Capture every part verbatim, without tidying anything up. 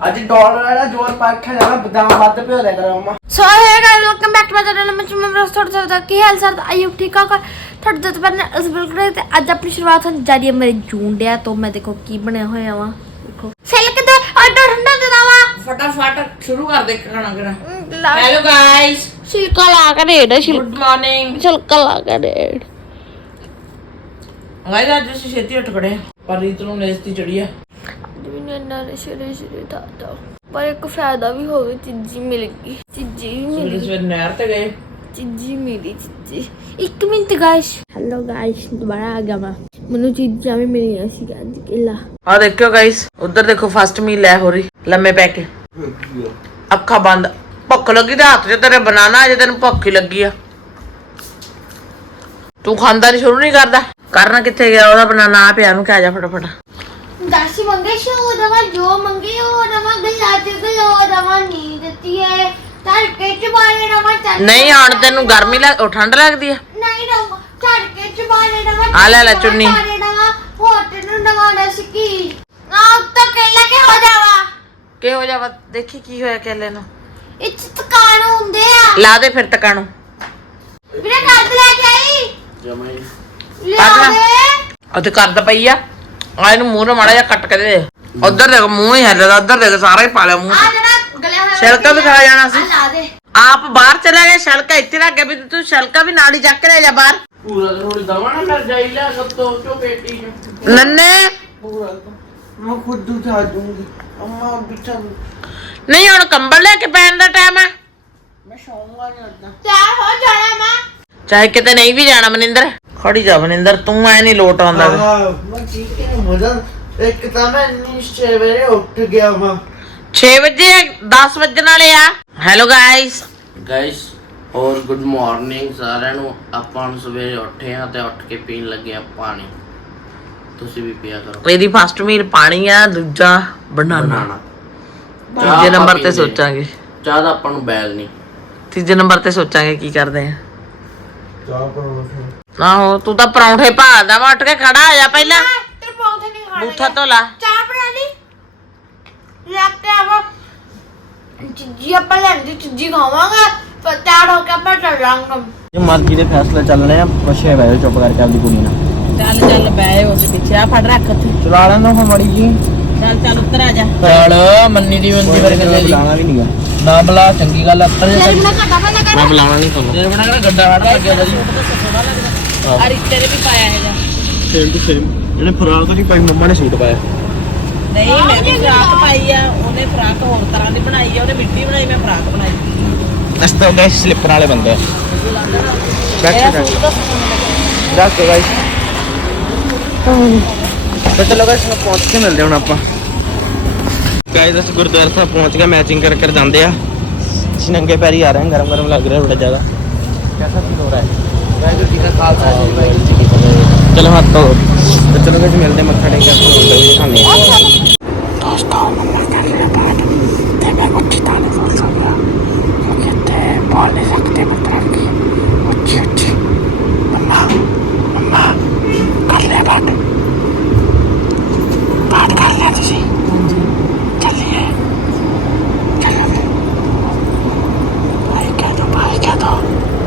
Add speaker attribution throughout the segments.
Speaker 1: ਅੱਜ ਡਾਲਰ ਵਾਲਾ ਜੋਰ ਪਰਖਿਆ ਜਾਣਾ ਬਦਾਮ ਵੱਧ ਪਿਓ ਦੇ ਕਰਾਂ ਮਮਾ
Speaker 2: ਸੋ ਹੈ guys welcome back to my channel ਮੈਂ ਚੁੰਮਾ ਬਰਸ ਤੁਹਾਡਾ ਦਾ ਕੀ ਹਾਲ ਸਰ ਆਈ ਠੀਕ ਆ ਤੁਹਾਡੇ ਤੋਂ ਪਹਿਲਾਂ ਇਸ ਬਿਲਕੁਲ ਤੇ ਅੱਜ ਆਪਣੀ ਸ਼ੁਰੂਆਤ ਹੋਣ ਜਾ ਰਹੀ ਹੈ ਮੇਰੇ ਜੂੰਡਿਆਂ ਤੋਂ ਮੈਂ ਦੇਖੋ ਕੀ ਬਣਿਆ ਹੋਇਆ ਵਾ ਦੇਖੋ ਸਿਲਕ ਦੇ ਆਰਡਰ ਠੰਡਾ ਦੇ ਦਵਾ
Speaker 3: ਫਟਾਫਟ ਸ਼ੁਰੂ ਕਰ ਦੇ ਖਾਣਾ ਕਿਹੜਾ ਹੈਲੋ ਗਾਇਸ
Speaker 2: ਛਿਲਕਾ ਲਾ ਕੇ ਦੇ
Speaker 3: ਗੁੱਡ ਮਾਰਨਿੰਗ
Speaker 2: ਛਿਲਕਾ ਲਾ ਕੇ ਦੇ
Speaker 3: ਗਾਇਸ ਅੱਜ ਅਸੀਂ ਛੇਤੀ ਉੱਠ ਖੜੇ ਪਰ ਰੀਤ ਨੂੰ ਨੇਸਤੀ ਚੜੀ ਆ
Speaker 2: ਮੈਨੂੰ ਇੰਨਾ ਸ਼ੁਰੂ ਸ਼ੁਰੂ ਥਾ ਪਰ ਇੱਕ ਫਾਇਦਾ ਵੀ ਹੋ ਗਿਆ ਚੀਜ਼ੀ ਮਿਲ ਗਈ ਚੀਜ਼ੀ ਵੀ ਮਿਲ
Speaker 3: ਸਵੇਰੇ ਸਵੇਰੇ ਨਹਿਰ ਤੇ ਗਏ
Speaker 2: ਚੀਜ਼ੀ ਮਿਲੀ ਚੀਜ਼ੀ ਇੱਕ ਮਿੰਟ ਗਾਇਸ ਹੈਲੋ ਗਾਇਸ ਦੁਬਾਰਾ ਆ ਗਿਆ ਮੈਂ ਮੈਨੂੰ ਚੀਜ਼ਾਂ ਵੀ ਮਿਲੀਆਂ ਸੀ ਅੱਜ ਕਿਲਾ
Speaker 3: ਆ ਦੇਖਿਓ ਗਾਇਸ ਉਧਰ ਦੇਖੋ ਫਸਟ ਮੀਲ ਲੈ ਹੋ ਰਹੀ ਲੰਮੇ ਪੈ ਕੇ ਅੱਖਾਂ ਬੰਦ ਭੁੱਖ ਲੱਗੀ ਤੇ ਹੱਥ 'ਚ ਤੇਰੇ ਬਨਾਨਾ ਅਜੇ ਤੈਨੂੰ ਭੁੱਖ ਹੀ ਲੱਗੀ ਆ ਤੂੰ ਖਾਂਦਾ ਨਹੀਂ ਸ਼ੁਰੂ ਨਹੀਂ ਕਰਦਾ ਕਰਨਾ ਕਿੱਥੇ ਗਿਆ ਉਹਦਾ ਬਨਾਨਾ ਆ ਪਿਆ ਨੂੰ ਕਹਿ ਜਾ ਫਟਾਫਟ
Speaker 2: दासी मंगे शो दवा जो मंगे वो दवा गलाते गलो दवा नहीं देती है तड़के च बाले दवा चल
Speaker 3: नहीं आण तेनू गर्मी लग ठंड लगदी है
Speaker 2: नहीं दवा तड़के च बाले दवा
Speaker 3: आ ले ले चुन्नी
Speaker 2: दवा होट नु दवा दस की आ तो केला के हो जावा
Speaker 3: के हो जावा देखी की होया केले नु
Speaker 2: इच तकाणो हुंदे आ
Speaker 3: ला दे फिर तकाणो
Speaker 2: बिना काट ले के आई
Speaker 1: ਜਮਾਈ
Speaker 2: ले दे
Speaker 3: ओते कर द पई आ ਆ ਇਹਨੂੰ ਮੂੰਹ ਨਾਲ ਮਾੜਾ ਜਿਹਾ ਕੱਟ ਕੇ ਦੇ ਉਧਰ ਦੇਖ ਮੂੰਹ ਹੀ ਹਿੱਲਦਾ ਉਧਰ ਦੇਖ ਸਾਰਾ ਹੀ ਪਾ ਲਿਆ ਮੂੰਹ
Speaker 2: आ जरा गले होया
Speaker 3: ਛਿਲਕਾ ਵੀ ਖਾ ਜਾਣਾ ਸੀ
Speaker 2: ला दे
Speaker 3: ਆਪ ਬਾਹਰ ਚਲਾ ਗਿਆ ਛਿਲਕਾ ਇੱਥੇ ਰੱਖ ਗਿਆ ਵੀ ਤੂੰ ਛਿਲਕਾ ਵੀ ਨਾਲ ਹੀ ਚੱਕ ਕੇ ਲੈ ਜਾ ਬਾਹਰ
Speaker 1: ਪੂਰਾ ਥੋੜੀ ਦਵਾ ਨਾ ਕਰ ਜਾਈ ਲੈ ਸਭ ਤੋਂ ਚੋ ਪੇਟੀ ਚ
Speaker 3: ਨੰਨੇ
Speaker 1: ਪੂਰਾ ਮੈਂ ਖੁਦ ਉਠਾ ਦੂੰਗੀ ਅੰਮਾ ਬਿਠਾ
Speaker 3: ਨਹੀਂ ਹੁਣ ਕੰਬਲ ਲੈ ਕੇ ਪੈਣ ਦਾ ਟਾਈਮ ਹੈ
Speaker 1: ਮੈਂ ਸੌਂਗਾ ਨਹੀਂ ਅੱਦਾ
Speaker 2: तैयार हो जाना मैं
Speaker 3: ਚਾਹੇ ਕਿਤੇ ਨਹੀਂ ਵੀ ਜਾਣਾ ਮਨਿੰਦਰ ਖੜੀ ਜਾ ਮਨਿੰਦਰ ਤੂੰ ਐ ਨਹੀਂ ਲੋਟ ਆਉਂਦਾ
Speaker 1: ਹਾਂ ਮੈਂ ਠੀਕ ਨਹੀਂ ਮਜ਼ਾ ਇੱਕ ਤਾਂ ਮੈਂ ਨਿਸ਼ਚੈ ਵੇਲੇ ਉੱਠ ਗਿਆ ਵਾਂ
Speaker 3: ਛੇ ਵਜੇ ਦਸ ਵੱਜਣ ਵਾਲੇ ਆ ਹੈਲੋ ਗਾਇਸ
Speaker 4: ਗਾਇਸ ਔਰ ਗੁੱਡ ਮਾਰਨਿੰਗ ਸਾਰਿਆਂ ਨੂੰ ਆਪਾਂ ਨੂੰ ਸਵੇਰੇ ਉੱਠੇ ਆ ਤੇ ਉੱਠ ਕੇ ਪੀਣ ਲੱਗੇ ਆ ਪਾਣੀ ਤੁਸੀਂ ਵੀ ਪੀਆ ਕਰੋ
Speaker 3: ਇਹਦੀ ਫਸਟ ਮੀਲ ਪਾਣੀ ਆ ਦੂਜਾ ਬਨਾਨਾ ਤੀਜੇ ਨੰਬਰ ਤੇ ਸੋਚਾਂਗੇ
Speaker 4: ਚਾਹ ਦਾ ਆਪਾਂ ਨੂੰ ਬੈਲ ਨਹੀਂ
Speaker 3: ਤੀਜੇ ਨੰਬਰ ਤੇ ਸੋਚਾਂਗੇ ਕੀ ਕਰਦੇ ਆ
Speaker 1: ਚਾਹ ਪਰੋਠੇ
Speaker 3: ਆਹੋ ਤੂੰ ਤਾਂ ਪਰੌਂਠੇ ਭਾਲਦਾ ਵਾ ਉੱਠ ਕੇ ਖੜਾ ਆ ਜਾ ਪਹਿਲਾਂ
Speaker 2: तेरे पौधे नहीं खाने
Speaker 3: ਬੂਥਾ ਤੋਂ ਲਾ
Speaker 2: ਚਾਹ ਬਣਾ ਲਈ ਲੱਗਦਾ ਆ ਚੀਜ਼ੀ ਆਪਾਂ ਲੈਂਦੀ ਚੀਜ਼ੀ ਖਾਵਾਂਗੇ ਪਰ ਤਿਆਰ ਹੋ ਕੇ ਆਪਾਂ ਚੱਲ ਜਾਵਾਂਗੇ
Speaker 1: ਇਹ ਮਰਜ਼ੀ ਦੇ ਫੈਸਲੇ ਚੱਲਣੇ ਆ ਪਛੇ ਬੈ ਚੁੱਪ ਕਰਕੇ ਆਪਦੀ ਕੁੜੀ ਨਾਲ
Speaker 3: ਚੱਲ ਚੱਲ ਬੈ ਉਸ ਪਿੱਛੇ ਆ ਫੜ ਰੱਖ ਉੱਥੇ
Speaker 1: ਚਲਾ ਲੈਣਾ ਹੁਣ ਮੜੀ ਜੀ
Speaker 3: ਚੱਲ ਚੱਲ ਉੱਤਰ ਆ ਜਾ
Speaker 1: ਚੱਲ ਮੰਨੀ ਦੀ ਬੰਦੀ ਵਰਗੇ ਦੇ ਬੁਲਾਣਾ ਵੀ ਨਹੀਂਗਾ ਨਾ ਬੁਲਾ ਚੰਗੀ ਗੱਲ ਆ ਉੱਤਰ ਜਾ
Speaker 2: ਮੈਂ ਘਟਾ ਬਣਾ ਕਰ
Speaker 4: ਮੈਂ ਬੁਲਾਉਣਾ ਨਹੀਂ ਤੁਹਾਨੂੰ
Speaker 1: ਜੇ ਬਣਾ ਕੇ ਗੱਡਾ ਵਾੜਾ ਲੱਗਿਆ ਜੀ
Speaker 3: ਆ ਰਿਸ਼ਤੇ ਦੇ ਵੀ ਪਾਇਆ ਹੈਗਾ
Speaker 1: ਸੇਮ ਟੂ ਸੇਮ ਇਹਨੇ ਫਰਾਕ ਨਹੀਂ ਪਾਈ ਮੰਮਾ ਨੇ ਸੂਟ ਪਾਇਆ
Speaker 3: ਨਹੀਂ ਮੈਂ ਵੀ ਫਰਾਕ ਪਾਈ ਆ ਉਹਨੇ ਫਰਾਕ ਹੋਰ ਤਰ੍ਹਾਂ ਦੀ ਬਣਾਈ ਆ ਉਹਨੇ ਮਿੱਟੀ ਬਣਾਈ ਮੈਂ ਫਰਾਕ ਬਣਾਈ
Speaker 1: ਅਸ ਤਾਂ ਗਾਇਸ ਸਲਿੱਪਰ ਵਾਲੇ ਬੰਦੇ ਆ ਬੈਕ ਟੂ ਜਾ ਕੇ ਗਾਇਸ ਤਾਂ ਚਲੋ ਗਾਇਸ ਹੁਣ ਪਹੁੰਚ ਕੇ ਮਿਲਦੇ ਹੁਣ ਆਪਾਂ ਗਾਇਸ ਅਸੀਂ ਗੁਰਦੁਆਰਾ ਸਾਹਿਬ ਪਹੁੰਚ ਗਏ ਮੈਚਿੰਗ ਕਰ ਕਰ ਜਾਂਦੇ ਆ ਅਸੀਂ ਨੰਗੇ ਪੈਰੀ ਆ ਰਹੇ ਹਾਂ ਗਰਮ ਗਰਮ ਲੱਗ ਰਿਹਾ ਬੜਾ ਜ਼ਿਆਦਾ कैसा फील हो रहा है वाहिगुरू जी का खालसा वाहिगुरू जी की फतेह चलो हाथ तो तो चलो गाइस मिलते हैं मत्था टेक के आपको दिखाने दोस्तों मम्मा कर रहे हैं बात ते मैं कुछ ताने बोल सकता वो कहते हैं बोल नहीं सकते मतलब कि अच्छी अच्छी मम्मा मम्मा कर ले बात बात कर ले तुझे चलिए चलो भाई कह दो भाई कह दो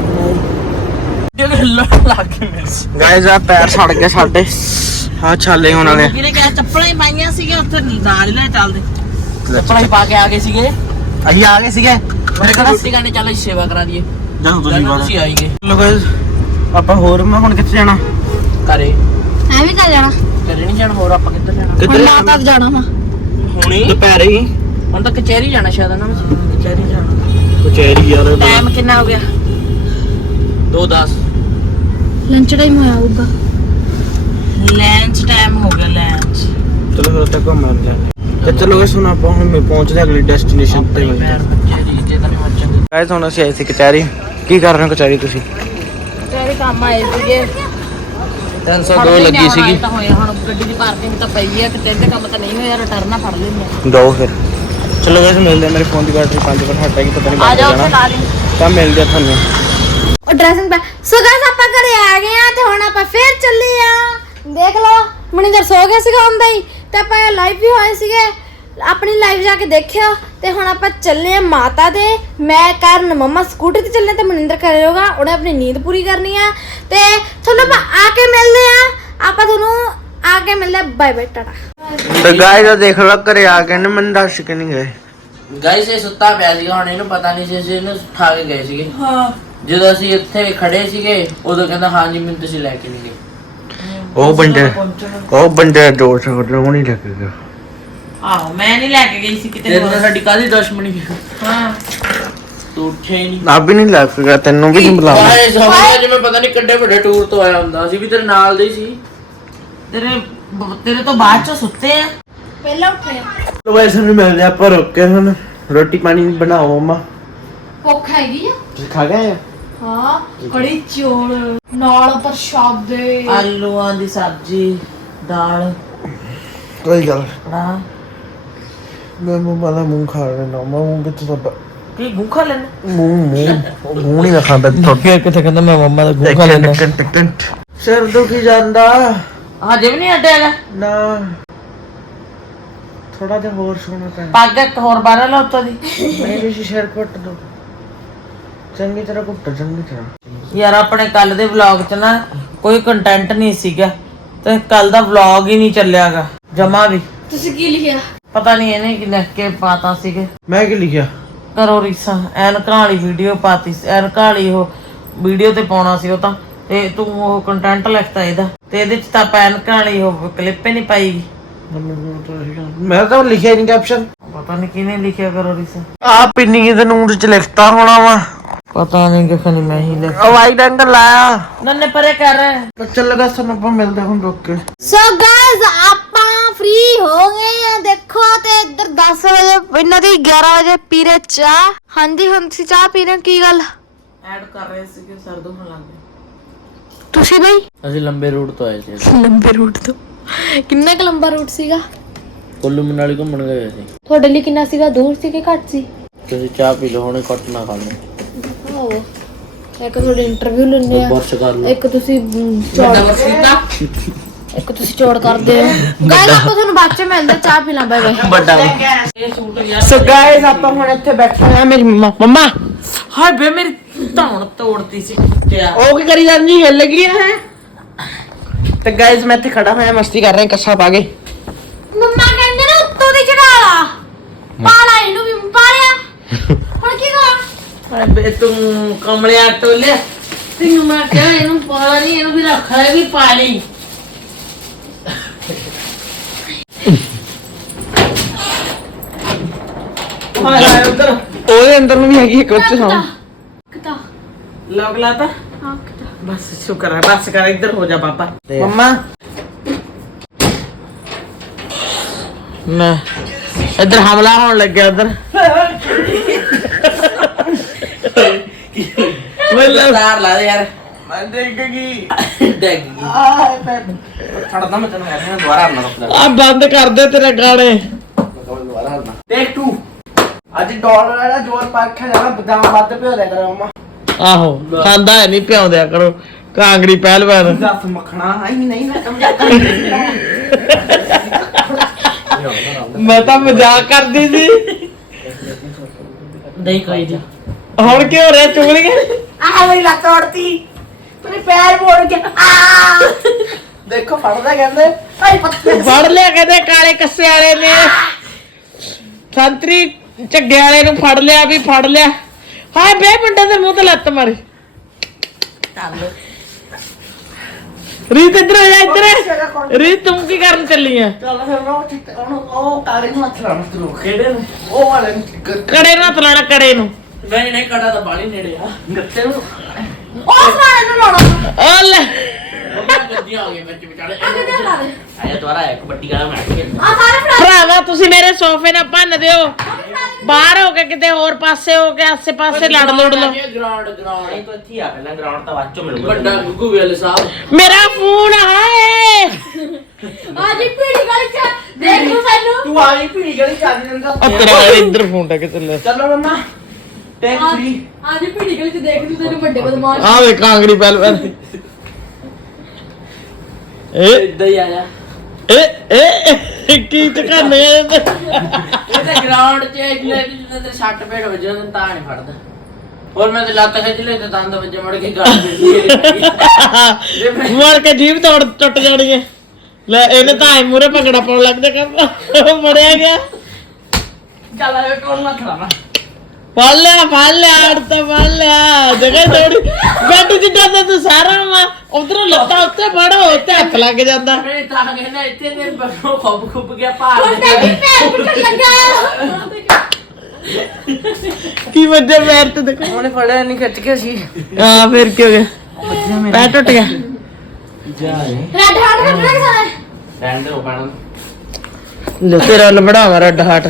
Speaker 1: ਗਾਇਸ ਆ ਪੈਰ ਸੜ ਗਏ ਸਾਡੇ ਆ ਛਾਲੇ ਹੋਣ ਵਾਲੇ
Speaker 3: ਕਿਹਨੇ ਕਿਹਾ ਚੱਪਲਾਂ ਹੀ ਪਾਈਆਂ ਸੀਗੇ ਉੱਥੇ ਨਾਲ ਹੀ ਲੈ ਚੱਲਦੇ ਚੱਪਲਾਂ ਹੀ ਪਾ ਕੇ ਆ ਗਏ ਸੀਗੇ
Speaker 1: ਅਸੀਂ ਆ ਗਏ ਸੀਗੇ
Speaker 3: ਮੇਰੇ ਕੋਲ ਰੋਟੀ ਖਾਣੇ ਚੱਲ ਸੇਵਾ ਕਰਾ ਦਈਏ
Speaker 1: ਜਦੋਂ ਤੁਸੀਂ
Speaker 3: ਜਦੋਂ ਤੁਸੀਂ ਆਈ ਗਏ
Speaker 1: ਲੋ ਗਾਇਸ ਆਪਾਂ ਹੋਰ ਮੈਂ ਹੁਣ ਕਿੱਥੇ ਜਾਣਾ
Speaker 3: ਘਰੇ
Speaker 2: ਮੈਂ ਵੀ ਕਰ ਜਾਣਾ
Speaker 3: ਘਰੇ ਨਹੀਂ ਜਾਣਾ ਹੋਰ ਆਪਾਂ ਕਿੱਧਰ ਜਾਣਾ
Speaker 1: ਕਿੱਧਰ
Speaker 2: ਮਾਤਾ ਦੇ ਜਾਣਾ ਵਾ
Speaker 3: ਹੁਣੀ
Speaker 1: ਦੁਪਹਿਰੇ ਹੀ
Speaker 3: ਹੁਣ ਤਾਂ ਕਚਹਿਰੀ ਜਾਣਾ ਸ਼ਾਇਦ ਨਾ ਕਚਹਿਰੀ ਜਾਣਾ
Speaker 1: ਕਚਹਿਰੀ ਯਾਰ
Speaker 3: ਟਾਈਮ ਕਿੰਨਾ ਹੋ ਗਿਆ ਦੋ ਦਸ
Speaker 2: ਲੰਚ ਟਾਈਮ ਹੋਇਆ ਹੋਊਗਾ
Speaker 3: ਲੰਚ ਟਾਈਮ ਹੋ ਗਿਆ ਲੰਚ
Speaker 1: ਚਲੋ ਫਿਰ ਤੱਕ ਘੁੰਮ ਆਉਂਦੇ ਹਾਂ ਤੇ ਚਲੋ ਗਾਇਸ ਹੁਣ ਆਪਾਂ ਹੁਣ ਪਹੁੰਚਦੇ ਅਗਲੀ ਡੈਸਟੀਨੇਸ਼ਨ ਤੇ
Speaker 3: ਪੈਰ ਬੱਚੇ ਦੀ ਜੇ ਤਾਂ ਨਹੀਂ ਮੱਚਾਂਗੇ
Speaker 1: ਗਾਇਸ ਹੁਣ ਅਸੀਂ ਆਏ ਸੀ ਕਚਹਿਰੀ ਕੀ ਕਰ ਰਹੇ ਹੋ ਕਚਹਿਰੀ ਤੁਸੀਂ
Speaker 3: ਕਚਹਿਰੀ ਕੰਮ ਆਏ ਸੀਗੇ
Speaker 1: ਤਿੰਨ ਸੌ ਦੋ ਲੱਗੀ ਸੀਗੀ
Speaker 3: ਤਾਂ ਹੋਇਆ ਹੁਣ ਗੱਡੀ ਦੀ ਪਾਰਕਿੰਗ ਤਾਂ ਪਈ ਆ ਕਿਤੇ ਤੇ ਕੰਮ ਤਾਂ ਨਹੀਂ ਹੋਇਆ ਰਿਟਰਨ ਨਾ ਫੜ ਲੈਂਦੇ
Speaker 1: ਦੋ ਫਿਰ ਚਲੋ ਗਾਇਸ ਮਿਲਦੇ ਆ ਮੇਰੇ ਫੋਨ ਦੀ ਬੈਟਰੀ ਪੰਜ ਪਰਸੈਂਟ ਹਟ ਗਈ ਪਤਾ ਨਹੀਂ
Speaker 3: ਆ
Speaker 1: ਬੰਦ
Speaker 3: ਜਾਓ
Speaker 1: ਹੋ
Speaker 3: ਉੱਥੇ
Speaker 1: ਜਾਣਾ
Speaker 3: ਲਾ ਲਈ
Speaker 1: ਤਾਂ ਮਿਲਦੇ ਆ ਤੁਹਾਨੂੰ
Speaker 2: ਉਹ ਡਰੈਸਿੰਗ ਪਾ ਸੋ ਗਾਇਸ ਆਪਾਂ ਘਰੇ ਆ ਗਏ ਆ ਤੇ ਹੁਣ ਆਪਾਂ ਫੇਰ ਚੱਲੇ ਆ ਦੇਖ ਲਓ ਮਨਿੰਦਰ ਸੋ ਗਿਆ ਸੀਗਾ ਹੁੰਦਾ ਹੀ ਤੇ ਆਪਾਂ ਲਾਈਵ ਵੀ ਹੋਏ ਸੀਗੇ ਆਪਣੀ ਲਾਈਵ ਜਾ ਕੇ ਦੇਖਿਓ। ਤੇ ਹੁਣ ਆਪਾਂ ਚੱਲੇ ਆ ਮਾਤਾ ਦੇ, ਮੈਂ ਕਰਨ ਮੰਮਾ ਸਕੂਟਰ ਤੇ ਚੱਲੇ ਤੇ ਮਨਿੰਦਰ ਘਰੇ ਹੋਗਾ, ਉਹਨੇ ਆਪਣੀ ਨੀਂਦ ਪੂਰੀ ਕਰਨੀ ਆ। ਤੇ ਤੁਹਾਨੂੰ ਆਪਾਂ ਆ ਕੇ ਮਿਲਦੇ ਆ, ਆਪਾਂ ਤੁਹਾਨੂੰ ਆ ਕੇ ਮਿਲਦੇ ਆ। ਬਾਏ ਬਾਏ, ਟਾਟਾ।
Speaker 1: ਤੇ ਗਾਇਸ ਦੇਖ ਲਓ ਘਰੇ ਆ ਕੇ ਨੇ ਮੈਨੂੰ ਦੱਸ ਕੇ ਨਹੀਂ ਗਏ।
Speaker 4: ਗਾਇਸ ਇਹ ਸੁੱਤਾ ਪਿਆ ਸੀਗਾ, ਹੁਣ ਇਹਨੂੰ ਪਤਾ ਨਹੀਂ ਸੀ, ਅਸੀਂ ਇਹਨੂੰ ਉਠਾ ਕੇ ਗਏ ਸੀਗੇ। ਹਾਂ ਜਦੋਂ ਅਸੀਂ ਇੱਥੇ ਖੜੇ ਸੀਗੇ ਉਦੋਂ ਕਹਿੰਦਾ ਹਾਂਜੀ ਮੈਨੂੰ ਤੁਸੀਂ ਲੈ ਕੇ ਨਹੀਂ ਗਏ।
Speaker 1: ਉਹ ਬੰਦੇ ਉਹ ਬੰਦੇ ਦੋ ਸੌ ਉਹ ਨਹੀਂ ਲੱਗੇਗਾ।
Speaker 3: ਆਹੋ ਮੈਂ ਨਹੀਂ ਲੈ ਕੇ ਗਈ ਸੀ ਕਿਤੇ।
Speaker 4: ਤੇਰੇ ਨਾਲ ਸਾਡੀ ਕਾਹਦੀ ਦੁਸ਼ਮਣੀ? ਹਾਂ ਤੂੰ ਉੱਠੇ ਹੀ ਨਹੀਂ।
Speaker 1: ਆ ਵੀ ਨਹੀਂ ਲੱਗੇਗਾ, ਤੈਨੂੰ ਵੀ ਨਹੀਂ ਬੁਲਾਉਣਾ।
Speaker 4: ਗਾਇਸ ਹਮਾਰੇ ਜਿਵੇਂ ਪਤਾ ਨਹੀਂ ਕਿੱਡੇ ਵੱਡੇ ਟੂਰ ਤੋਂ ਆਇਆ ਹੁੰਦਾ, ਅਸੀਂ ਵੀ ਤੇਰੇ ਨਾਲ ਦੇ ਸੀ।
Speaker 3: ਤੇਰੇ ਤੇਰੇ ਤੋਂ ਬਾਅਦ ਚ ਸੁੱਤੇ ਆ,
Speaker 2: ਪਹਿਲਾਂ ਉੱਠੇ
Speaker 1: ਲੋ ਗਾਇਸ ਨੂੰ ਮਿਲਦੇ ਆਪਾਂ ਰੁਕ ਕੇ, ਹੁਣ ਰੋਟੀ ਪਾਣੀ ਬਣਾਓ ਮਮਾ।
Speaker 2: ਭੁੱਖ ਹੈਗੀ ਆ।
Speaker 1: ਤੁਸੀਂ ਖਾ ਗਏ ਆ?
Speaker 2: ਹਾਂ ਕੜੀ ਚੌਲ ਨਾਲ ਪ੍ਰਸ਼ਾਦੇ,
Speaker 3: ਆਲੂਆਂ ਦੀ ਸਬਜ਼ੀ, ਦਾਲ,
Speaker 1: ਕੋਈ ਗੱਲ
Speaker 3: ਕੜਾ।
Speaker 1: ਮੈਂ ਮਮਾ ਦਾ ਮੂੰਹ ਖਾ ਰਿਹਾ ਨਾ, ਮੂੰਹ ਕਿੱਥੇ ਸਭ
Speaker 3: ਕੀ ਗੁੱਖਾ ਲੈਣਾ?
Speaker 1: ਮੂੰਹ ਮੂੰਹ ਉਹ ਮੂੰਹ ਨਹੀਂ ਖਾਂਦਾ ਥੋੜੇ ਕਿੱਥੇ ਕਹਿੰਦਾ ਮੈਂ ਮਮਾ ਦਾ ਮੂੰਹ ਖਾ ਲੈਣਾ। ਸਿਰ ਦੁਖੀ ਜਾਂਦਾ
Speaker 3: ਹਜੇ ਵੀ ਨਹੀਂ ਹਟਿਆਗਾ
Speaker 1: ਨਾ, ਥੋੜਾ ਜਿਹਾ ਹੋਰ ਸੋਣਾ ਪੈਣਾ।
Speaker 3: ਪੱਗ ਇੱਕ ਹੋਰ ਬੰਨ ਲਾ ਉੱਤੋਂ ਦੀ।
Speaker 1: ਮੇਰੇ ਸਿਰ ਘੁੱਟ ਦੋ ਚੰਗੀ ਤਰ੍ਹਾਂ ਘੁੱਟ, ਚੰਗੀ ਤਰ੍ਹਾਂ।
Speaker 3: ਯਾਰ ਆਪਣੇ ਕੱਲ ਦੇ ਵਲੌਗ 'ਚ ਨਾ ਕੋਈ ਕੰਟੈਂਟ ਨਹੀਂ ਸੀਗਾ, ਤੇ ਕੱਲ ਦਾ ਵਲੌਗ ਹੀ ਨਹੀਂ ਚੱਲਿਆਗਾ ਜਮਾ ਵੀ।
Speaker 2: ਤੁਸੀਂ ਕੀ ਲਿਖਿਆ?
Speaker 3: ਪਤਾ ਨਹੀਂ ਇਹਨੇ ਕੀ ਲਿਖ ਕੇ ਪਾਤਾ ਸੀਗੇ।
Speaker 1: ਮੈਂ ਕੀ ਲਿਖਿਆ?
Speaker 3: ਕਰੋ ਰੀਸਾਂ, ਐਨਕਾਂ ਵਾਲੀ ਵੀਡੀਓ ਪਾਤੀ ਸੀ, ਐਨਕਾਂ ਵਾਲੀ ਉਹ ਵੀਡੀਓ ਤੇ ਪਾਉਣਾ ਸੀ ਉਹ ਤਾਂ, ਤੇ ਤੂੰ ਉਹ ਕੰਟੈਂਟ ਲਿਖਤਾ ਇਹਦਾ, ਤੇ ਇਹਦੇ 'ਚ ਤਾਂ ਆਪਾਂ ਐਨਕਾਂ ਵਾਲੀ ਉਹ ਕਲਿੱਪ ਹੀ ਨਹੀਂ ਪਾਈ।
Speaker 1: ਮੈਂ ਤਾਂ ਲਿਖਿਆ ਨਹੀਂ ਕੈਪਸ਼ਨ,
Speaker 3: ਪਤਾ ਨਹੀਂ ਕਿਹਨੇ ਲਿਖਿਆ ਕਰੋ ਰੀਸਾਂ।
Speaker 1: ਆ ਪਿੰਨੀ ਦੇ ਨੂਰ ਚ ਲਿਖਤਾ ਹੋਣਾ ਵਾ,
Speaker 3: ਪਤਾ ਨਹੀਂ ਕਿਸ ਨੇ ਮੈਂ ਹੀ ਲਿਖ।
Speaker 1: ਉਹ ਵਾਈਟ ਐਂਗਲ ਲਾਇਆ।
Speaker 3: ਨੰਨੇ ਪਰੇ ਕਰ
Speaker 1: ਤਾਂ ਚੱਲ ਗਾ ਸਾਨੂੰ ਆਪਾਂ ਮਿਲਦੇ ਹੁਣ ਰੁਕ ਕੇ।
Speaker 2: ਸੋ ਗਾਇਸ ਆਪਾਂ ਫ੍ਰੀ ਹੋ ਗਏ ਆ, ਦੇਖੋ ਤੇ ਇੱਧਰ ਦਸ ਵਜੇ ਇਹਨਾਂ ਦੀ ਗਿਆਰਾਂ ਵਜੇ ਪੀ ਰਹੇ ਚਾਹ। ਹਾਂਜੀ ਹੁਣ ਤੁਸੀਂ ਚਾਹ ਪੀ ਰਹੇ ਹੋ, ਕੀ ਗੱਲ?
Speaker 3: ਐਡ ਕਰ ਰਹੇ ਸੀ ਕਿ ਸਰ ਦੁਖਣ ਲੱਗ ਗਿਆ।
Speaker 2: ਤੁਸੀਂ ਬਈ
Speaker 4: ਅਸੀਂ ਲੰਬੇ ਰੂਟ ਤੋਂ ਆਏ ਸੀ।
Speaker 2: ਲੰਬੇ ਰੂਟ ਤੋਂ? ਕਿੰਨਾ ਕੁ ਲੰਬਾ ਰੂਟ ਸੀਗਾ?
Speaker 4: ਕੁੱਲੂ ਮਨਾਲੀ ਘੁੰਮਣ ਗਏ ਸੀ।
Speaker 2: ਤੁਹਾਡੇ ਲਈ ਕਿੰਨਾ ਸੀਗਾ? ਦੂਰ ਸੀ ਕਿ ਘੱਟ ਸੀ?
Speaker 4: ਤੁਸੀਂ ਚਾਹ ਪੀ ਲਓ, ਹੁਣੇ ਕੱਟ ਨਾ ਖਾ ਲਓ।
Speaker 2: ਆਹੋ ਇੱਕ ਤੁਹਾਡੇ ਇੰਟਰਵਿਊ ਲੈਣੇ ਆ,
Speaker 4: ਬਰਸ਼ ਕਰ ਲਓ।
Speaker 2: ਇੱਕ ਤੁਸੀਂ ਅਮ, ਚੌੜ ਇੱਕ ਤੁਸੀਂ ਚੌੜ ਕਰਦੇ ਹੋ। ਗਾਇਸ ਆਪਾਂ ਤੁਹਾਨੂੰ ਬਾਅਦ ਚ ਮਿਲਦੇ, ਚਾਹ ਪੀ ਲਾਂ। Bye bye.
Speaker 1: ਵੱਡਾ
Speaker 3: ਇਹ ਸੂਟ ਯਾਰ।
Speaker 1: ਸੋ ਗਾਇਸ ਆਪਾਂ ਹੁਣ ਇੱਥੇ ਬੈਠੇ ਆ, ਮੇਰੀ ਮੰਮਾ ਮੰਮਾ
Speaker 3: ਹਾਏ ਬੇ ਮੇਰੀ ਧੌਣ ਤੋੜਤੀ ਸੀ ਕੁੱਤਿਆ।
Speaker 1: ਉਹ ਕੀ ਕਰੀ ਜਾਂਦੀ, ਹਿੱਲ ਗਈ ਹੈ। ਤੇ ਗਾਇਸ ਮੈਂ ਇੱਥੇ ਖੜਾ ਹੋਇਆ, ਮਸਤੀ ਕਰ ਰਹੇ ਕੱਛਾ ਪਾ ਕੇ।
Speaker 2: ਮੰਮਾ ਕਹਿੰਦੇ ਨਾ ਉੱਤੋਂ ਦੀ ਚੜਾ ਲਾ, ਪਾ ਲਾ ਇਹਨੂੰ ਵੀ, ਪਾ ਲਿਆ ਹੁਣ ਕੀ ਕਰਾਂ?
Speaker 3: ਹਾਏ ਬੇ ਤੂੰ ਕਮਲਿਆ ਟੋਲੇ, ਤੈਨੂੰ ਮੈਂ ਕਿਹਾ ਇਹਨੂੰ ਪਾਲਾ ਨਹੀਂ, ਇਹਨੂੰ ਵੀ ਰੱਖ ਲੈ, ਵੀ ਪਾ ਲਈ। ਹਾਏ ਹਾਏ ਉਧਰ
Speaker 1: ਉਹਦੇ ਅੰਦਰ ਨੂੰ ਵੀ ਹੈਗੀ ਇੱਕ ਉੱਚ ਸਾਂ।
Speaker 2: ਕਿਤਾ
Speaker 3: ਲੋਕ ਲਾਤਾ।
Speaker 2: ਹਾਂ ਕਿਤਾ
Speaker 3: ਬਸ ਸ਼ੁਕਰ ਹੈ, ਬਸ ਕਰ, ਇੱਧਰ ਹੋ ਜਾ ਪਾਪਾ।
Speaker 1: ਮੰਮਾ
Speaker 3: ਮੈਂ ਇੱਧਰ ਹਮਲਾ ਹੋਣ ਲੱਗਿਆ ਇੱਧਰ।
Speaker 1: ਮਤਲਬ
Speaker 3: ਤਾਰ ਲਾ ਦੇ ਯਾਰ।
Speaker 1: ਮੈਂ ਦੇਖ ਗਈ
Speaker 3: ਡੈਗ ਗਈ।
Speaker 1: ਛੱਡਦਾ ਮੈਂ ਤੈਨੂੰ ਕਹਿੰਦਾ ਦੁਬਾਰਾ ਆਣਾ ਰੁਕ
Speaker 3: ਆ ਬੰਦ ਕਰ ਦੇ ਤੇਰੇ ਗਾਣੇ।
Speaker 1: ਦੁਬਾਰਾ ਆਣਾ ਟੇਕ ਟੂ। ਅੱਜ ਡਾਲਰ ਵਾਲਾ ਜੋਰ ਪਾਰਖਿਆ ਜਾਣਾ, ਬਦਾਮ ਵੱਧ ਭਿਓ ਦਿਆ ਕਰੋ ਮੰਮਾ।
Speaker 3: ਆਹੋ ਖਾਂਦਾ ਹੈ ਨਹੀਂ, ਪਿਆਉਂਦਿਆ ਕਰੋ ਕਾਂਗੜੀ ਪਹਿਲਵਾਨ।
Speaker 1: ਦੱਸ ਮੱਖਣਾ ਆਈ ਨਹੀਂ, ਮੈਂ ਸਮਝਾਤਾ
Speaker 3: ਮੈਂ ਤਾਂ ਮਜ਼ਾਕ ਕਰਦੀ ਸੀ। ਨਹੀਂ ਕੋਈ ਨਹੀਂ। ਹੁਣ ਕੀ ਹੋ ਰਿਹਾ ਚੁਗਲੀਆਂ?
Speaker 1: ਆਹ ਮੇਰੀ ਲੱਤ ਤੋੜਤੀ, ਤੇਰੇ ਪੈਰ ਮੋੜ ਕੇ। ਆ ਦੇਖੋ ਫੜਦਾ ਕਹਿੰਦੇ, ਆਈ ਪੱਤੇ
Speaker 3: ਫੜ ਲਿਆ ਕਹਿੰਦੇ ਕਾਲੇ ਕੱਸੇ ਵਾਲੇ ਨੇ, ਸੰਤਰੀ ਝੱਗੇ ਵਾਲੇ ਨੂੰ ਫੜ ਲਿਆ ਵੀ ਫੜ ਲਿਆ। ਹਾਏ ਬੇ ਮੁੰਡੇ ਦੇ ਮੂੰਹ ਤੇ ਲੱਤ ਮਾਰੀ। ਰੀਤ ਇੱਧਰ ਆ ਜਾ, ਇੱਧਰ। ਰੀਤ ਤੂੰ ਕੀ ਕਰਨ ਚੱਲੀ ਆ?
Speaker 1: ਚੱਲ ਫਿਰ ਉਹ ਚਿੱਟ ਉਹਨੂੰ ਉਹ ਕਾਲੇ ਨੂੰ ਹੱਥ ਲਾਉਣਾ ਤੂੰ। ਕਿਹੜੇ ਨੂੰ? ਉਹ ਵਾਲੇ ਨੂੰ।
Speaker 3: ਕੜੇ ਨੂੰ ਹੱਥ ਲਾਉਣਾ, ਕੜੇ ਨੂੰ।
Speaker 4: ਨਹੀਂ ਨਹੀਂ ਕੜਾ ਤਾਂ ਬਾਲੀ ਨੇੜੇ ਆ।
Speaker 1: ਗੱਤੇ ਨੂੰ।
Speaker 2: ਉਹ ਸਾਲੇ ਨੂੰ ਲਾਉਣਾ।
Speaker 3: ਉਹ ਲੈ
Speaker 4: ਉਹਨਾਂ ਗੱਡੀਆਂ ਆ ਗਏ ਵਿੱਚ ਵਿਚਾਲੇ।
Speaker 2: ਕਿੱਥੇ ਲਾ ਦੇ?
Speaker 4: ਆਇਆ ਦੁਬਾਰਾ ਆਇਆ ਕਬੱਡੀ ਵਾਲਾ ਮੈਚ ਖੇਡਣਾ।
Speaker 2: ਆ ਸਾਰੇ ਫੜਾ
Speaker 3: ਭਰਾਵਾ ਤੁਸੀਂ ਮੇਰੇ ਸੋਫੇ ਨਾਲ ਭੰਨ ਦਿਓ, ਬਾਹਰ ਹੋ ਕੇ ਕਿਤੇ ਹੋਰ ਪਾਸੇ ਹੋ ਕੇ ਆਸੇ ਪਾਸੇ ਲੜ ਲੁੜ ਲਓ।
Speaker 4: ਗਰਾਊਂਡ ਗਰਾਊਂਡ
Speaker 1: ਇਹ ਤਾਂ ਇੱਥੇ ਆ ਪਹਿਲਾਂ ਗਰਾਊਂਡ ਤਾਂ ਬਾਅਦ ਚੋਂ ਮਿਲੂਗਾ।
Speaker 4: ਵੱਡਾ ਗੁੱਗੂ ਵੇਲੇ ਸਾਹਿਬ।
Speaker 3: ਮੇਰਾ ਫੋਨ ਹਾਏ।
Speaker 2: ਆ ਜੀ ਪੀੜੀ ਗਲੀ ਚ ਦੇਖ ਲਓ ਸਾਨੂੰ।
Speaker 1: ਤੂੰ ਆਈ ਪੀੜੀ ਗਲੀ ਚੱਲ ਜਾਂਦਾ।
Speaker 3: ਉਹ ਤੇਰਾ ਇੱਧਰ ਫੋਨ ਟੱਕ ਚੱਲੇ।
Speaker 1: ਚਲੋ ਮੰਮਾ ਟੇਕ ਥ੍ਰੀ।
Speaker 2: ਆ ਜੀ ਪੀੜੀ ਗਲੀ ਚ ਦੇਖ ਲਓ ਤੈਨੂੰ ਵੱਡੇ ਬਦਮਾਸ਼।
Speaker 3: ਆ ਵੇ ਕਾਂਗੜੀ ਪਹਿਲਵਾਨ। ਏ
Speaker 4: ਇੱਦਾਂ ਹੀ ਆਇਆ।
Speaker 3: ਏ ਏ
Speaker 1: ਕੀ ਚਕਾਨੇ
Speaker 4: ਇਹ ਤਾਂ ਗਰਾਊਂਡ 'ਚ ਇਗਲੇ ਜਿੱਦਾਂ ਤੇ ਸੱਟ ਪੇੜ ਹੋ ਜਾਣ ਤਾਂ ਨਹੀਂ ਫੜਦਾ ਹੋਰ ਮੈਂ ਤੇ ਲੱਤ ਖਿੱਚ ਲਈ ਤੇ ਦੰਦ ਵੱਜੇ ਮੁੜ ਕੇ ਗੱਲ ਮਿਲਦੀ
Speaker 1: ਮੁੜ ਕੇ ਜੀਭ ਤੋੜ ਟੁੱਟ ਜਾਣੀ ਹੈ ਲੈ ਇਹਨੇ ਤਾਂ ਐ ਮੂਰੇ ਭੰਗੜਾ ਪਾਉਣ ਲੱਗਦਾ ਕੰਮ ਮੜਿਆ ਗਿਆ
Speaker 4: ਚੱਲ ਆ ਟੋਲ ਨਾ ਖੜਾਵਾ
Speaker 1: ਫੜ ਲਿਆ ਫੜ ਲਿਆ ਅੜ ਤਾਂ ਫੜ ਲਿਆ ਜਗ੍ਹਾ ਥੋੜੀ ਬੈਠ ਜਿੱਦਾਂ ਤਾਂ ਤੂੰ ਸਾਰਾ ਵਾ ਉਧਰੋਂ ਲੱਤਾਂ ਉੱਤੇ ਫੜੋ ਉੱਤੇ ਹੱਥ ਲੱਗ ਜਾਂਦਾ
Speaker 4: ਮੇਰੇ ਤਾਂ ਕਹਿੰਦਾ ਇੱਥੇ ਤੇ ਬੱਖੋ ਖੁੱਬ ਖੁੱਬ ਗਿਆ ਭਾਰ
Speaker 2: ਮੁੰਡੇ ਦੀ ਪੈਰ ਟੁੱਟਣ ਲੱਗਾ
Speaker 1: ਕੀ ਵੱਜਿਆ ਪੈਰ ਤੇ ਦੇਖੋ
Speaker 4: ਉਹਨੇ ਫੜਿਆ ਨਹੀਂ ਖਿੱਚ ਕੇ ਸੀ
Speaker 1: ਹਾਂ ਫਿਰ ਕੀ ਹੋ ਗਿਆ ਪੈਰ ਟੁੱਟ ਗਿਆ
Speaker 4: ਜਾ
Speaker 2: ਰੈਡ ਹਾਰਟ ਕੱਢਣਾ ਸਾਰੇ
Speaker 4: ਰੈਂਡ ਹੋ ਪੈਣਾ
Speaker 1: ਲੈ ਤੇਰਾ ਲੰਬੜਾ ਰੈੱਡ ਹਾਰਟ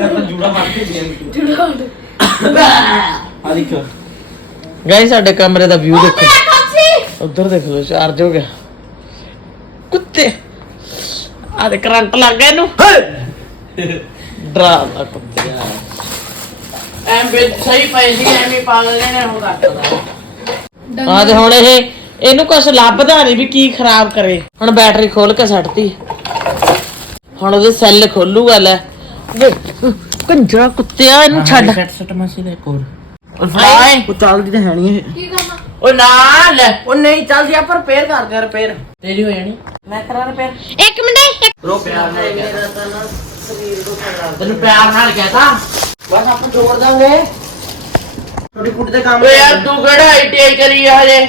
Speaker 4: ਆ ਦੇਖੋ
Speaker 1: ਗਾਇਸ ਸਾਡੇ ਕਮਰੇ ਦਾ ਵਿਊ ਦੇਖੋ
Speaker 2: ਮੇਰਾ ਕਾਪਸੀ
Speaker 1: ਉਧਰ ਦੇਖ ਲਓ ਚਾਰਜ ਹੋ ਗਿਆ ਕੁੱਤੇ ਆ ਦੇ ਕਰੰਟ ਲੱਗ ਗਿਆ ਇਹਨੂੰ ਡਰਾ ਦਾ ਕੁੱਤੇ
Speaker 4: ਐਮ ਬਿਲ ਸਹੀ ਪਈ ਸੀ ਐਵੇਂ ਪਾਗਲ ਨੇ ਹੋ ਕਰਤਾ
Speaker 1: ਆ ਤੇ ਹੁਣ ਇਹ ਇਹਨੂੰ ਕੁਛ ਲੱਭਦਾ ਨਹੀਂ ਵੀ ਕੀ ਖਰਾਬ ਕਰੇ ਹੁਣ ਬੈਟਰੀ ਖੋਲ ਕੇ ਸੱਟਤੀ ਹੁਣ ਉਹਦੇ ਸੈੱਲ ਖੋਲੂਗਾ ਲੈ ਕੰਜਰਾ ਕੁੱਤਿਆ ਇਹਨੂੰ ਛੱਡ
Speaker 4: ਸੈਟ ਸੈਟ ਮਸੀ ਲੈ ਕੋਰ
Speaker 1: ਹਾਏ ਉਹ ਚੱਲਦੀ ਤਾਂ ਹੈ ਨਹੀਂ ਇਹ
Speaker 2: ਕੀ ਕਰਨਾ
Speaker 4: ਉਹ ਨਾ ਲੈ ਉਹ ਨਹੀਂ ਚੱਲਦੀ ਆ ਪਰ ਰਿਪੇਅਰ ਕਰ ਦੇ ਰਿਪੇਅਰ ਤੇਰੀ ਹੋ ਜਾਣੀ
Speaker 3: ਮੈਂ ਕਰਾਂ ਰਿਪੇਅਰ
Speaker 2: ਇੱਕ ਮਿੰਟ
Speaker 4: ਰੋ ਪਿਆਰ ਨਾਲ ਕਹਿ
Speaker 3: ਮੇਰਾ ਤਾਂ ਨਾ ਸਰੀਰ ਤੋਂ ਖਰਾਬ
Speaker 4: ਤੈਨੂੰ ਪਿਆਰ ਨਾਲ ਕਹਿਤਾ
Speaker 3: ਬਸ ਆਪਾਂ ਜੋੜ ਦਾਂਗੇ ਥੋੜੀ ਕੁੱਟ ਦੇ ਕੰਮ
Speaker 4: ਓਏ ਯਾਰ ਤੂੰ ਕਿਹੜਾ ਆਈਟੀਆਈ ਕਰੀ ਆ ਹਜੇ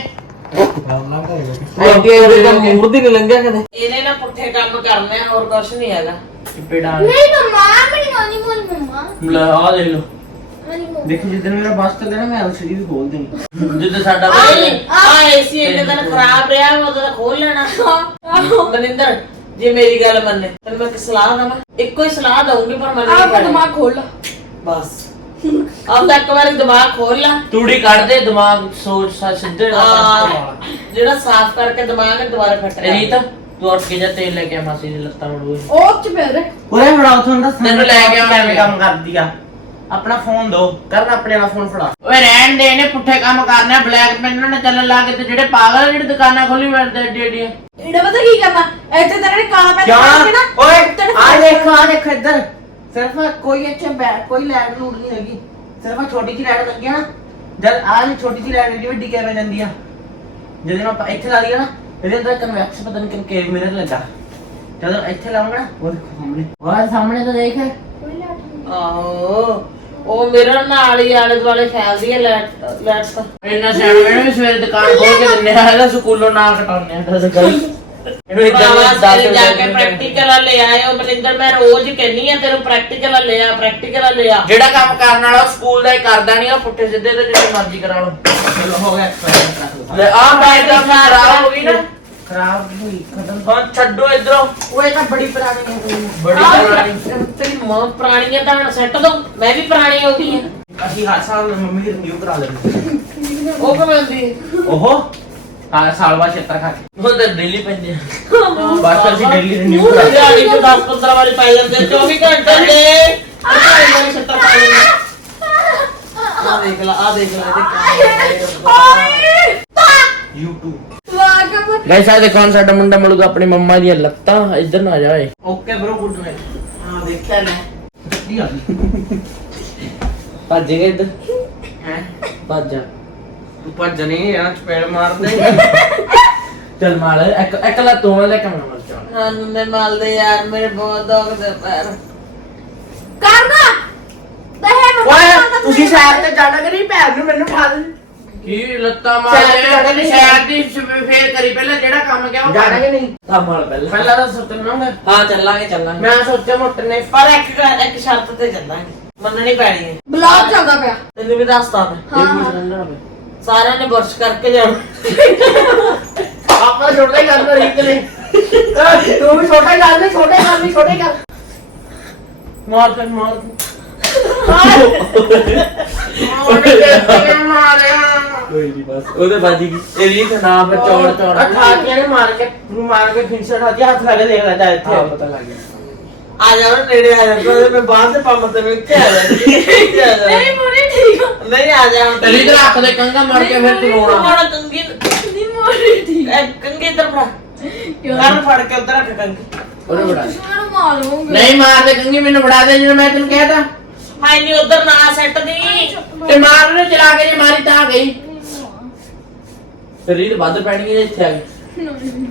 Speaker 1: ਆਈਟੀਆਈ ਦੇ ਕੰਮ ਮੂਰ ਦੀ ਨਹੀਂ ਲੰਘਿਆ ਕਦੇ
Speaker 3: ਇਹਨੇ ਨਾ ਪੁੱਠੇ ਕੰਮ ਕਰਨੇ ਆ ਹੋਰ ਕੁਛ ਨਹੀਂ ਹੈਗਾ
Speaker 4: ਪੇੜਾ
Speaker 2: ਨਹੀਂ ਮਮਾ ਮੇਰੀ ਨਾਨੀ ਮੋਲ ਮਮਾ
Speaker 4: ਲੈ ਆ ਦੇਖ ਲੋ
Speaker 2: ਨਾਨੀ ਮੋਲ
Speaker 1: ਦੇਖੋ ਜਿੱਦਣ ਮੇਰਾ ਬਸ ਚੱਲੇ ਨਾ ਮੈਂ ਐਲਸੀਡੀ ਵੀ ਖੋਲ ਦੇਣੀ
Speaker 4: ਜਿੱਦ ਸਾਡਾ
Speaker 3: ਆ ਏਸੀ ਇਹਨੇ ਤਾਂ ਖਰਾਬ ਰਿਹਾ ਉਹਦਾ ਤਾਂ ਖੋਲ ਲੈਣਾ ਮਨਿੰਦਰ ਜੇ ਮੇਰੀ ਗੱਲ ਮੰਨੇ ਤੈਨੂੰ ਮੈਂ ਇੱਕ ਸਲਾਹ ਦਵਾਂ ਇੱਕੋ ਹੀ ਸਲਾਹ ਦਊਂਗੀ ਪਰ ਮੰਨੇ
Speaker 2: ਆਪਣਾ ਦਿਮਾਗ ਖੋਲ ਲਾ
Speaker 3: ਬਸ ਆਪਦਾ ਇੱਕ ਵਾਰੀ ਦਿਮਾਗ ਖੋਲ ਲਾ
Speaker 4: ਤੂੜੀ ਕੱਢ ਦੇ ਦਿਮਾਗ ਸੋਚ ਸਾ ਸਿੱਧੇ
Speaker 3: ਆ, ਜਿਹੜਾ ਸਾਫ਼ ਕਰਕੇ ਦਿਮਾਗ ਦੁਬਾਰਾ ਫਿੱਟ ਕਰ
Speaker 4: ਰੀਤ ਤੂੰ ਉੱਠ ਕੇ ਜਾ ਤੇਲ ਲੈ ਕੇ ਆ ਮਾਸੀ ਦੀ ਲੱਤਾਂ ਮੜੂਏ
Speaker 2: ਉਹ ਚ ਪੈਰ
Speaker 1: ਉਰੇ ਫੜਾ ਉਥੋਂ ਦਾ
Speaker 4: ਤੈਨੂੰ ਲੈ ਕੇ ਆਉਣਾ
Speaker 1: ਮੈਂ ਕੰਮ ਕਰਦੀ ਆ ਆਪਣਾ ਫੋਨ ਦੋ ਕਰਨ ਆਪਣੇ ਵਾਲਾ ਫੋਨ ਫੜਾ
Speaker 4: ਓਏ ਰਹਿਣ ਦੇ ਇਹਨੇ ਪੁੱਠੇ ਕੰਮ ਕਰਨੇ ਆ ਬਲੈਕ ਪੈਨ ਨਾਲ ਚੱਲਣ ਲਾ ਕੇ ਤੇ ਜਿਹੜੇ ਪਾਗਲ ਆ ਜਿਹੜੇ ਦੁਕਾਨਾਂ ਖੋਲੀ ਫਿਰਦੇ ਏਡੀ ਏਡੀਆਂ
Speaker 2: ਇਹਦਾ ਪਤਾ ਕੀ ਕਰਨਾ ਇੱਥੇ ਤੇਰੇ ਕਾਲਾ ਪੈਨ ਪਾ ਕੇ ਨਾ
Speaker 1: ਓਏ ਆ ਦੇਖੋ ਆ ਦੇਖੋ ਇੱਧਰ ਸਿਰਫ ਕੋਈ ਇੱਥੇ ਬੈ- ਕੋਈ ਲਾਈਟ ਲੂਟ ਨਹੀਂ ਹੈਗੀ ਸਿਰਫ ਆਹ ਛੋਟੀ ਜਿਹੀ ਲਾਈਟ ਲੱਗੀ ਆ ਨਾ ਜਦ ਆਹ ਜਿਹੜੀ ਛੋਟੀ ਜਿਹੀ ਲਾਈਟ ਜਿਹੜੀ ਵੱਡੀ ਕਿਵੇਂ ਜਾਂਦੀ ਆ ਜਦੋਂ ਆਪਾਂ ਇੱਥੇ ਲਾ ਲਈਏ ਨਾ ਇਹਦੇ ਅੰਦਰ ਕਨਵੈਕਸ ਪਤਾ ਨਹੀਂ ਕਿੰਨੇ ਮਿਰਰ ਲੱਗਾ ਜਦੋਂ ਇੱਥੇ ਲਾਉਂਗਾ ਨਾ ਉਹ ਦੇਖੋ ਸਾਹਮਣੇ ਉਹ ਸਾਹਮਣੇ ਤਾਂ ਦੇਖ
Speaker 3: ਆਹੋ ਉਹ ਮੇਰੇ ਨਾਲ ਹੀ ਆਲੇ ਦੁਆਲੇ ਫੈਲਦੀ ਹੈ ਲੈਟ ਲੈਟ ਤਾਂ
Speaker 4: ਇੰਨਾ ਸਿਆਣਾ ਵੀ ਸਵੇਰੇ ਦੁਕਾਨ ਖੋਲ ਕੇ ਦਿੰਨੇ ਆ ਇਹਦਾ ਸਕੂਲੋਂ ਨਾ ਕਟਾਉਂਦੇ ਆ ਦੱਸ ਗੱਲ ਇਹਨੂੰ ਇਦਾਂ
Speaker 3: ਭਰਾਵਾ
Speaker 4: ਦੱਸ
Speaker 3: ਸਵੇਰੇ ਜਾ ਕੇ ਪ੍ਰੈਕਟੀਕਲ ਲੈ ਆਇਓ ਮਨਿੰਦਰ ਮੈਂ ਰੋਜ਼ ਕਹਿੰਨੀ ਆ ਤੈਨੂੰ ਪ੍ਰੈਕਟੀਕਲ ਲੈ ਆ ਪ੍ਰੈਕਟੀਕਲ ਲੈ ਆ
Speaker 4: ਜਿਹੜਾ ਕੰਮ ਕਰਨ ਵਾਲਾ ਉਹ ਸਕੂਲ ਦਾ ਹੀ ਕਰਦਾ ਨਹੀਂ ਉਹ ਪੁੱਠੇ ਸਿੱਧੇ ਤੇ ਜਿੱਥੇ ਮਰਜ਼ੀ ਕਰਾ ਲਓ
Speaker 1: ਚਲੋ ਹੋ ਗਿਆ ਐਕਸਪਾਇਰ
Speaker 4: ਲੈ ਆ ਬਾਈਕ ਦਾ ਖਰਾਬ ਹੋ ਗਈ ਨਾ
Speaker 1: ਖਰਾਬ ਹੋਈ ਖਤਮ
Speaker 4: ਹਾਂ ਛੱਡੋ ਇਧਰੋਂ
Speaker 1: ਉਹ ਇਹ ਤਾਂ ਬੜੀ ਪੁਰਾਣੀ ਹੋ ਗਈ
Speaker 4: ਬੜੀ ਪੁਰਾਣੀ
Speaker 3: ਤੇਰੀ ਮਾਂ ਪੁਰਾਣੀਆਂ ਤਾਂ ਹੁਣ ਸੈੱਟ ਦੋ ਮੈਂ ਵੀ ਪੁਰਾਣੀ ਹੋ ਗਈ ਆ
Speaker 1: ਅਸੀਂ ਹਰ ਸਾਲ ਮੰਮੀ ਦੀ ਰਿਨਿਊ ਕਰਾ ਲੈਂਦੇ
Speaker 3: ਉਹ ਕਿਵੇਂ ਹੁੰਦੀ
Speaker 1: ਓਹੋ ਹਰ ਸਾਲ ਬਾਅਦ ਛੇਤਰ ਖਾ ਕੇ
Speaker 4: ਉਹ ਤਾਂ ਦਿੱਲੀ ਪੈਂਦੇ
Speaker 1: ਬਸ ਅਸੀਂ ਡੇਲੀ ਰਿਨਿਊ ਕਰਾ ਲੈਂਦੇ
Speaker 3: ਦਿਹਾੜੀ ਚ ਦਸ ਪੰਦਰਾਂ ਵਾਰੀ ਪਾਈ ਜਾਂਦੇ ਚੌਵੀ ਘੰਟੇ ਦੇ ਆ ਸੱਤਰ ਪਾਈ ਜਾਂਦੇ ਆ ਦੇਖ ਲਾ ਆ ਦੇਖ ਲਾ
Speaker 1: YouTube
Speaker 4: ਗਾਇਸ ਆ ਦੇਖੋ ਹੁਣ ਸਾਡਾ ਮੁੰਡਾ ਮਿਲੂਗਾ ਆਪਣੀ ਮੰਮਾ ਦੀਆਂ ਲੱਤਾਂ ਇੱਧਰ ਨਾ ਜਾਏ
Speaker 1: ਓਕੇ ਬ్రో ਗੁੱਡ ਨਾਈਟ
Speaker 3: ਹਾਂ ਦੇਖਿਆ ਨਾ
Speaker 1: ਕੀ ਗੱਲ
Speaker 4: ਭੱਜ ਗਏ ਇੱਧਰ
Speaker 1: ਹੈ
Speaker 4: ਭੱਜ ਜਾ
Speaker 1: ਤੂੰ ਭੱਜ ਨਹੀਂ ਇਹਨਾਂ ਚਪੇੜ ਮਾਰ ਦੇ
Speaker 4: ਚੱਲ ਮਾਰ ਇੱਕ ਇੱਕ ਲਾ ਤੂੰ ਲੈ ਕੇ ਮਰ ਜਾ
Speaker 3: ਹਾਂ ਮੈਂ ਮਾਲਦੇ ਯਾਰ ਮੇਰੇ ਬਹੁਤ ਦੁਖਦੇ ਪੈਰ
Speaker 2: ਕਰਨਾ ਦਹੇ
Speaker 1: ਓਏ ਤੁਸੀਂ ਸ਼ਹਿਰ ਤੇ ਜਾਣਾ ਕਿ ਨਹੀਂ ਭੈਣ ਨੂੰ ਮੈਨੂੰ ਖਾ ਦੇ
Speaker 4: ਕੀ ਲੱਤਾਂ ਮਾਰਦੇ ਨੇ ਸ਼ਹਿਰ ਦੀ ਫੇਰ ਕਰੀ ਪਹਿਲਾਂ ਜਿਹੜਾ ਕੰਮ ਗਿਆ ਉਹ
Speaker 1: ਜਾਣਾ ਕਿ ਨਹੀਂ
Speaker 4: ਤਾਂ ਮਾਰ ਪਹਿਲਾਂ
Speaker 1: ਪਹਿਲਾਂ ਤਾਂ ਸੁੱਤਣਾ ਮੈਂ
Speaker 3: ਹਾਂ ਚੱਲਾਂਗੇ ਚੱਲਾਂਗੇ
Speaker 1: ਮੈਂ ਸੋਚਿਆ ਮੋਟਰ ਨੇ
Speaker 3: ਪਰ ਇੱਕ ਇੱਕ ਸ਼ਰਤ ਤੇ ਚੱਲਾਂਗੇ ਮੰਨਣੀ ਪੈਣੀ ਹੈ
Speaker 2: ਬਲੌਗ ਚੱਲਦਾ ਪਿਆ
Speaker 3: ਤੈਨੂੰ ਵੀ ਦੱਸਦਾ ਮੈਂ
Speaker 4: ਇਹ ਕੁਝ ਰਹਿਣਾ
Speaker 3: ਸਾਰਿਆਂ ਨੇ ਬੁਰਸ਼ ਕਰਕੇ ਜਾਣਾ
Speaker 1: ਆਪਾਂ ਛੋਟਾ ਹੀ ਕਰਨਾ ਰੀਤ ਨੇ ਤੂੰ ਵੀ ਛੋਟਾ ਹੀ ਕਰ ਲੈ ਛੋਟਾ ਹੀ ਕਰ ਲੈ ਛੋਟਾ ਹੀ ਕਰ
Speaker 4: ਮਾਰ ਕਰ ਮਾਰ
Speaker 1: ਉਹਨੇ ਕਿਹਾ ਮਾਰਿਆ
Speaker 4: ਕੋਈ ਨਹੀਂ ਬਸ ਉਹਦੇ ਬਾਜੀ ਕੀ ਇਹ ਰੀਤ ਨਾ ਪਰ ਚੌੜ ਚੌੜ
Speaker 1: ਅਠਾ ਕੇ ਨੇ ਮਾਰ ਕੇ ਮਾਰ ਕੇ ਫਿੰਸਰ ਹੱਥ ਹੱਥ ਲਾ ਕੇ ਦੇਖ ਲੈ ਜਾ ਇੱਥੇ
Speaker 4: ਪਤਾ ਲੱਗ ਗਿਆ
Speaker 3: ਆ ਜਾਓ ਨੇੜੇ ਆ ਜਾਓ ਮੈਂ ਬਾਹਰ ਦੇ ਪੰਮ ਤੇ ਇੱਥੇ ਆ ਜਾ ਇੱਥੇ ਆ ਜਾ
Speaker 2: ਨਹੀਂ ਮੋਰੀ ਠੀਕ ਆ
Speaker 3: ਨਹੀਂ ਆ ਜਾ
Speaker 4: ਤੇਰੀ ਤੇ ਰੱਖ ਦੇ ਕੰਗਾ ਮਾਰ ਕੇ ਫਿਰ ਤੂੰ ਰੋਣਾ
Speaker 3: ਹੁਣ ਕੰਗੀ
Speaker 2: ਨਹੀਂ ਮੋਰੀ ਠੀਕ
Speaker 3: ਕੰਗੀ ਇੱਧਰ ਫੜਾ ਕੰਨ ਫੜ ਕੇ ਉੱਧਰ ਰੱਖ ਕੰਗੀ
Speaker 4: ਉਹਨੇ ਬੜਾ
Speaker 2: ਮੈਨੂੰ ਮਾਰੂੰਗੀ
Speaker 4: ਨਹੀਂ ਮਾਰਦੇ ਕੰਗੀ ਮੈਨੂੰ ਫੜਾ ਦੇ ਜਦੋਂ ਮੈਂ ਤੈਨੂੰ ਕਹਿਤਾ
Speaker 3: ਹਾਏ ਨਹੀਂ ਉਧਰ ਨਾ ਸੈੱਟ ਦੀ
Speaker 4: ਤੇ ਮਾਰ ਨੂੰ ਚਲਾ ਕੇ ਜੇ ਮਾਰੀ ਤਾਂ ਗਈ ਰੀਤ ਵੱਧ ਪੈਣੀ ਹੈ ਇੱਥੇ ਆ ਗਈ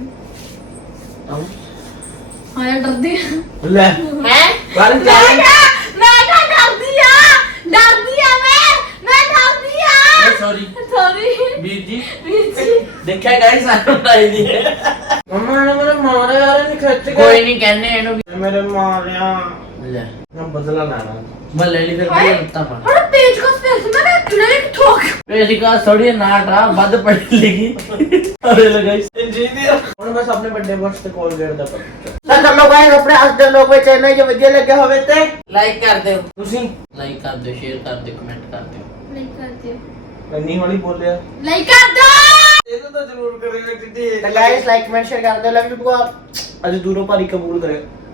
Speaker 2: ਆਇਆ ਡਰਦੀ
Speaker 1: ਲੈ
Speaker 3: ਹੈ
Speaker 1: ਬਾਹਰ
Speaker 2: ਮੈਂ
Speaker 1: ਜਾ
Speaker 2: ਕਿਹਾ ਮੈਂ ਕਿਹਾ ਡਰਦੀ ਆ ਡਰਦੀ ਆ ਮੈਂ ਮੈਂ ਡਰਦੀ ਆ
Speaker 4: ਸੌਰੀ
Speaker 2: ਸੌਰੀ
Speaker 4: ਵੀਰ ਜੀ
Speaker 2: ਵੀਰ ਜੀ
Speaker 4: ਦੇਖਿਆ ਗਾਇਸ ਸਾਨੂੰ ਲਾਈ ਦੀ
Speaker 1: ਮੰਮਾ ਨੇ ਮੇਰੇ ਮਾਰਿਆ ਯਾਰ ਨਹੀਂ ਖਿੱਚ
Speaker 4: ਕੋਈ ਨਹੀਂ ਕਹਿੰਦੇ ਇਹਨੂੰ ਵੀ
Speaker 1: ਮੇਰੇ ਮਾਰਿਆ
Speaker 4: ਲੈ
Speaker 1: ਮੈਂ ਬਦਲਾ ਲੈਣਾ
Speaker 4: ਮੈਂ ਲੈ ਲਈ ਫਿਰ
Speaker 2: ਹਾਏ।
Speaker 4: ਕੀ ਹੁੰਦਾ ਪਾ
Speaker 2: ਹੁਣ ਪੇਜ ਕੋ ਸਪੇਸ ਮੈਂ ਨਾ ਕਿਨੇ ਠੋਕ
Speaker 4: ਪੇਜ ਕਾ ਥੋੜੀ ਨਾ ਡਰਾ ਵੱਧ ਪੜੀ ਲਿਖੀ ਅਰੇ ਲੈ ਗਾਇਸ
Speaker 1: ਇੰਜੀਨੀਅਰ ਹੁਣ ਬਸ ਆਪਣੇ ਵੱਡੇ ਬॉस ਤੇ ਕਾਲ ਕਰਦਾ ਪਰ
Speaker 3: ਤਾਂ ਚਲੋ ਗਾਇਸ ਆਪਣੇ ਅੱਜ ਦੇ ਲੋਕ ਵਿੱਚ ਚੈਨਲ ਜੇ ਵਧੀਆ ਲੱਗਿਆ ਹੋਵੇ ਤੇ
Speaker 4: ਲਾਈਕ ਕਰ ਦਿਓ
Speaker 1: ਤੁਸੀਂ
Speaker 4: ਲਾਈਕ ਕਰ ਦਿਓ ਸ਼ੇਅਰ ਕਰ ਦਿਓ ਕਮੈਂਟ ਕਰ ਦਿਓ
Speaker 2: ਲਾਈਕ ਕਰ ਦਿਓ
Speaker 1: ਇੰਨੀ ਹੌਲੀ ਬੋਲਿਆ
Speaker 2: ਲਾਈਕ ਕਰ ਦੋ
Speaker 1: ਇਹ ਤਾਂ ਜ਼ਰੂਰ ਕਰੇਗਾ ਕਿਤੇ
Speaker 3: ਤਾਂ ਗਾਇਸ ਲਾਈਕ ਕਮੈਂਟ ਸ਼ੇਅਰ ਕਰ ਦਿਓ ਲਵ ਯੂ ਬਹੁਤ
Speaker 1: ਅੱਜ ਦੂਰੋਂ ਭਾਰੀ ਕਬੂਲ ਕਰੇ